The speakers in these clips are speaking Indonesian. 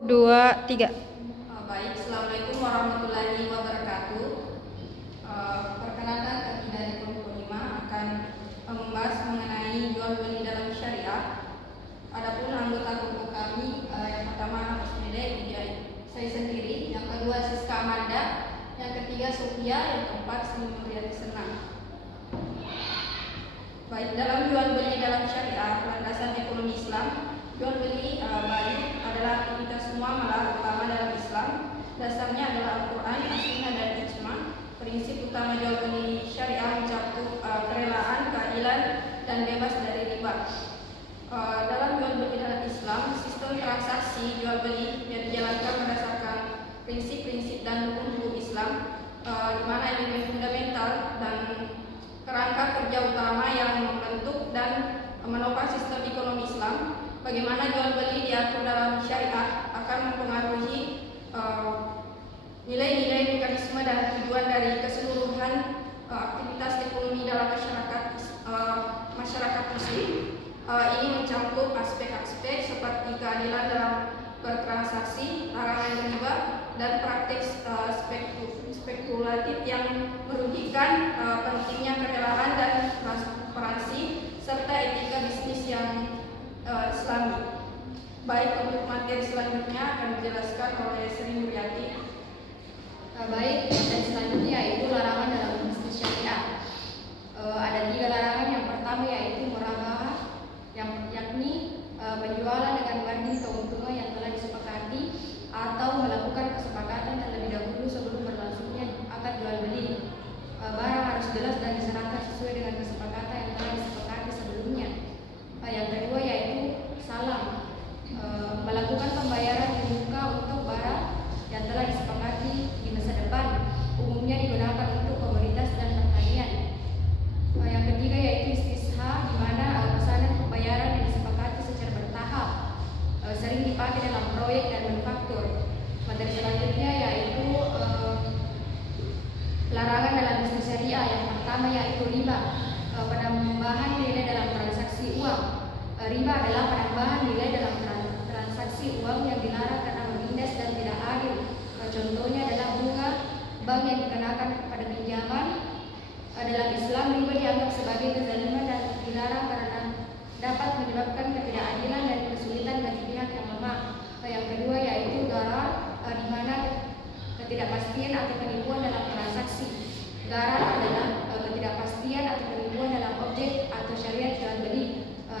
2, 3. Baik, Assalamualaikum warahmatullahi wabarakatuh. Perkenalkan, kami dari kelompok 5 akan membahas mengenai jual beli dalam syariah. Adapun anggota kelompok kami, yang pertama Mas Mede, saya sendiri, yang kedua Siska Amanda, yang ketiga Sofia, yang keempat Sri Mulyati Senang. Baik, dalam jual beli dalam syariah, landasan ekonomi Islam, jual beli baik adalah aktivitas muamalah utama dalam Islam. Dasarnya adalah Al-Quran, As-Sunnah, dan Ijma. Prinsip utama jual beli syariah mencakup kerelaan, keadilan, dan bebas dari riba. Dalam jual beli dalam Islam, sistem transaksi jual beli yang dijalankan berdasarkan prinsip-prinsip dan hukum Islam, di mana elemen fundamental dan kerangka kerja utama yang membentuk dan menopang sistem ekonomi Islam. Bagaimana jual beli diatur dalam syariah akan mempengaruhi nilai-nilai, mekanisme, dan tujuan dari keseluruhan aktivitas ekonomi dalam masyarakat Muslim. Ini mencakup aspek-aspek seperti keadilan dalam bertransaksi, larangan riba, dan praktik spekulatif yang merugikan, pentingnya kerelaan dan transparansi, serta etika bisnis yang Islami. Baik, untuk materi selanjutnya akan dijelaskan oleh Sri Mulyati. Baik, dan selanjutnya yaitu larangan dalam bisnis syariah. Ada 3 larangan. Yang pertama yaitu murabahah, yakni penjualan dengan margin keuntungan yang telah disepakati atau melakukan kesepakatan terlebih dahulu sebelum berlangsungnya akad jual beli. Barang harus jelas dan diserahkan sesuai dengan kesepakatan yang telah disepakati sebelumnya. Yang kedua yaitu salam, melakukan pembayaran di muka untuk barang yang telah disepakati di masa depan, umumnya digunakan untuk komoditas dan pertanian. Yang ketiga yaitu istisha, di mana pesanan pembayaran yang disepakati secara bertahap, sering dipakai dalam proyek dan manufaktur. Materi selanjutnya yaitu larangan dalam bisnis syariah. Yang pertama yaitu riba, penambahan nilai dalam transaksi uang. Riba adalah penambahan nilai dalam transaksi uang yang dilarang karena menindas dan tidak adil. Contohnya adalah bunga bank yang dikenakan pada pinjaman. Dalam Islam, riba dianggap sebagai kezaliman dan dilarang karena dapat menyebabkan ketidakadilan dan kesulitan bagi pihak yang lemah. Yang kedua yaitu gharar, di mana ketidakpastian atau penipuan dalam transaksi. Gharar adalah ketidakpastian atau penipuan dalam objek atau syariat jual beli.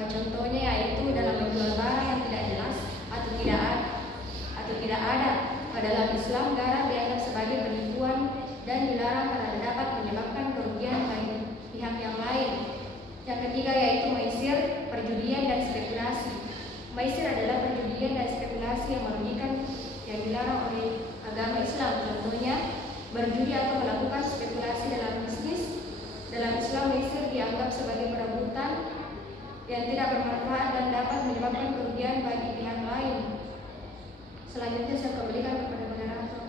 Contohnya yaitu dalam menjual barang yang tidak jelas atau tidak ada. Dalam Islam, gharar dianggap sebagai penipuan dan dilarang karena dapat menyebabkan kerugian bagi pihak yang lain. Yang ketiga yaitu maisir, perjudian dan spekulasi. Maisir adalah perjudian dan spekulasi yang merugikan yang dilarang oleh agama Islam. Contohnya berjudi atau melakukan spekulasi dalam bisnis. Dalam Islam, maisir dianggap sebagai perebutan yang tidak bermanfaat dan dapat menyebabkan kerugian bagi pihak lain. Selanjutnya saya kembalikan kepada moderator.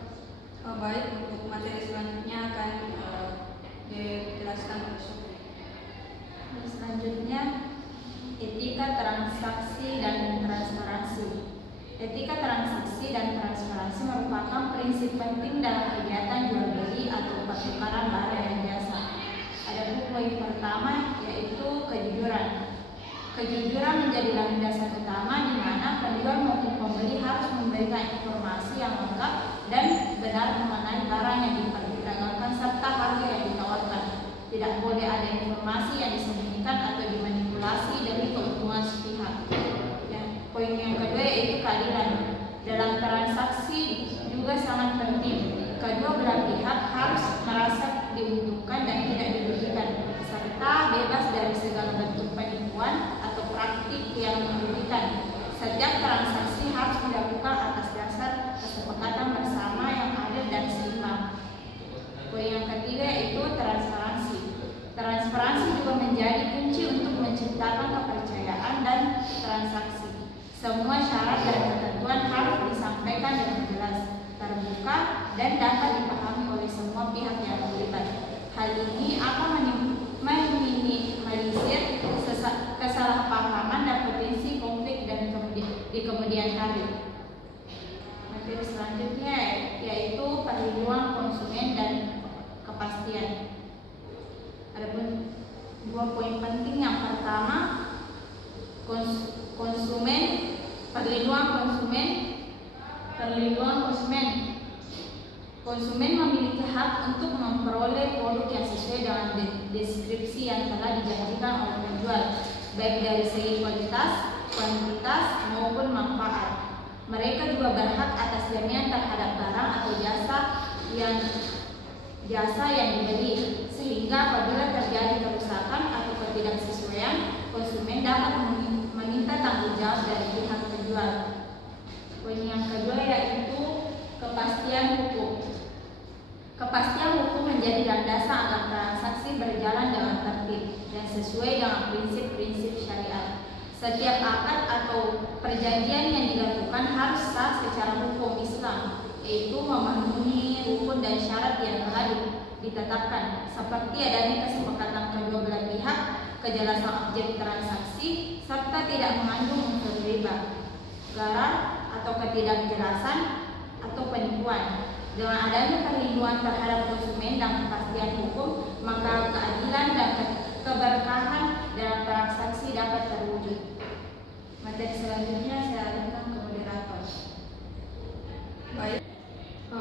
Baik, untuk materi selanjutnya akan dijelaskan oleh Sofia. Selanjutnya, etika transaksi dan transparansi. Etika transaksi dan transparansi merupakan prinsip penting dalam kegiatan jual beli atau pertukaran barang dan jasa. Ada poin pertama yaitu kejujuran. Kejujuran menjadi landasan utama di mana penjual maupun pembeli harus memberikan informasi yang lengkap dan benar mengenai barang yang diperdagangkan serta harga yang ditawarkan. Tidak boleh ada informasi yang disembunyikan atau dimanipulasi demi keuntungan sepihak. Poin yang kedua yaitu keadilan. Dalam transaksi juga sangat penting. Kedua belah pihak harus merasa diuntungkan dan tidak dirugikan, serta bebas dari segala bentuk penipuan atau praktik yang merugikan. Setiap transaksi harus dilakukan atas dasar kesepakatan bersama yang adil dan seimbang. Poin yang ketiga yaitu transparansi. Transparansi juga menjadi kunci untuk menciptakan kepercayaan dan transaksi. Semua syarat dan ketentuan harus disampaikan dengan jelas, terbuka, dan dapat dipahami oleh semua pihak yang terlibat. Hal ini akan meminimalisir kesalahpahaman dan potensi konflik di kemudian hari. perlindungan konsumen dan kepastian. Adapun 2 poin penting, yang pertama perlindungan konsumen. Konsumen memiliki hak untuk memperoleh produk yang sesuai dengan deskripsi yang telah dijanjikan oleh penjual, baik dari segi kualitas, kuantitas, maupun manfaat. Mereka juga berhak atas jaminan terhadap barang atau jasa yang dibeli, sehingga apabila terjadi kerusakan atau ketidaksesuaian, konsumen dapat meminta tanggung jawab dari pihak penjual. Poin yang kedua yaitu kepastian hukum. Kepastian hukum menjadi landasan agar transaksi berjalan dengan tertib dan sesuai dengan prinsip-prinsip syariat. Setiap akad atau perjanjian yang dilakukan harus sah secara hukum Islam, yaitu memenuhi rukun dan syarat yang telah ditetapkan, seperti adanya kesepakatan kedua belah pihak, kejelasan objek transaksi, serta tidak mengandung unsur riba, gharar atau ketidakjelasan atau penipuan. Dengan adanya perlindungan terhadap konsumen dan kepastian hukum, maka keadilan dan keberkahan dalam transaksi dapat terwujud. Materi selanjutnya saya alihkan ke moderator.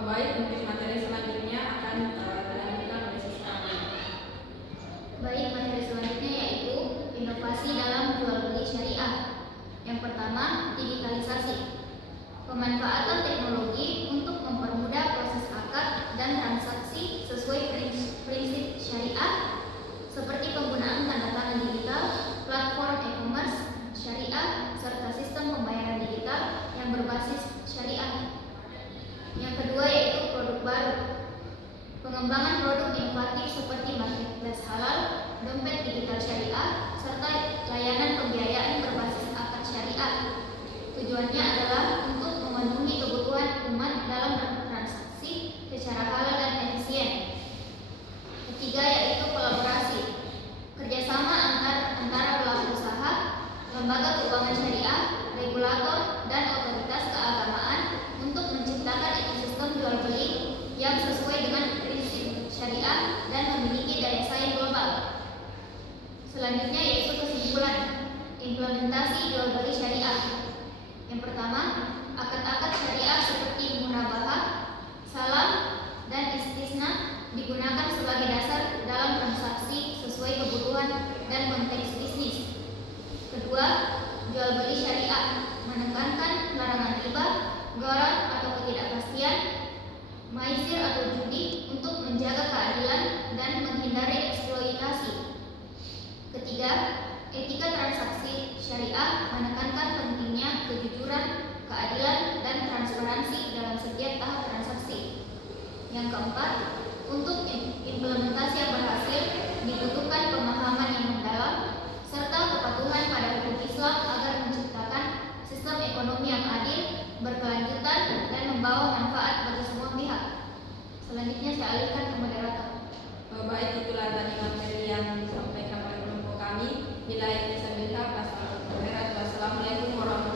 Baik, untuk materi selanjutnya akan dilanjutkan oleh Sister. Baik, materi selanjutnya yaitu inovasi dalam jual beli syariah. Yang pertama, digitalisasi. Pemanfaatan teknologi untuk mempermudah proses akad dan transaksi sesuai prinsip syariah, seperti penggunaan tanda tangan digital, platform e-commerce syariah, serta sistem pembayaran digital yang berbasis syariah. Yang kedua yaitu produk baru. Pengembangan produk inovatif seperti marketplace halal, dompet digital syariah, serta layanan pembiayaan berbasis akad syariah. Tujuannya adalah untuk memenuhi kebutuhan umat dalam bertransaksi secara halal dan efisien. Ketiga yaitu kolaborasi. Kerjasama antara pelaku usaha, lembaga keuangan syariah, regulator, dan otoritas keagamaan untuk menciptakan ekosistem jual beli yang sesuai dengan prinsip syariah dan memiliki daya saing global. Selanjutnya yaitu kesimpulan implementasi jual beli syariah. Yang pertama, akad-akad syariah seperti munabahah, salam, dan istisna digunakan sebagai dasar dalam transaksi sesuai kebutuhan dan konteks bisnis. Kedua, jual beli syariah menekankan larangan riba, gharar atau ketidakpastian, maisir atau judi untuk menjaga keadilan dan menghindari eksploitasi. Ketiga, etika transaksi syariah menekankan pentingnya kejujuran, keadilan, dan transparansi dalam setiap tahap transaksi. Yang keempat, untuk implementasi yang berhasil dibutuhkan pemahaman yang mendalam serta kepatuhan pada hukum Islam agar menciptakan sistem ekonomi yang adil, berkelanjutan, dan membawa manfaat bagi semua pihak. Selanjutnya saya alihkan ke moderator. Baik, itulah tadi materi yang disampaikan oleh kelompok kami. Bila yang bisa minta, Assalamualaikum warahmatullahi wabarakatuh.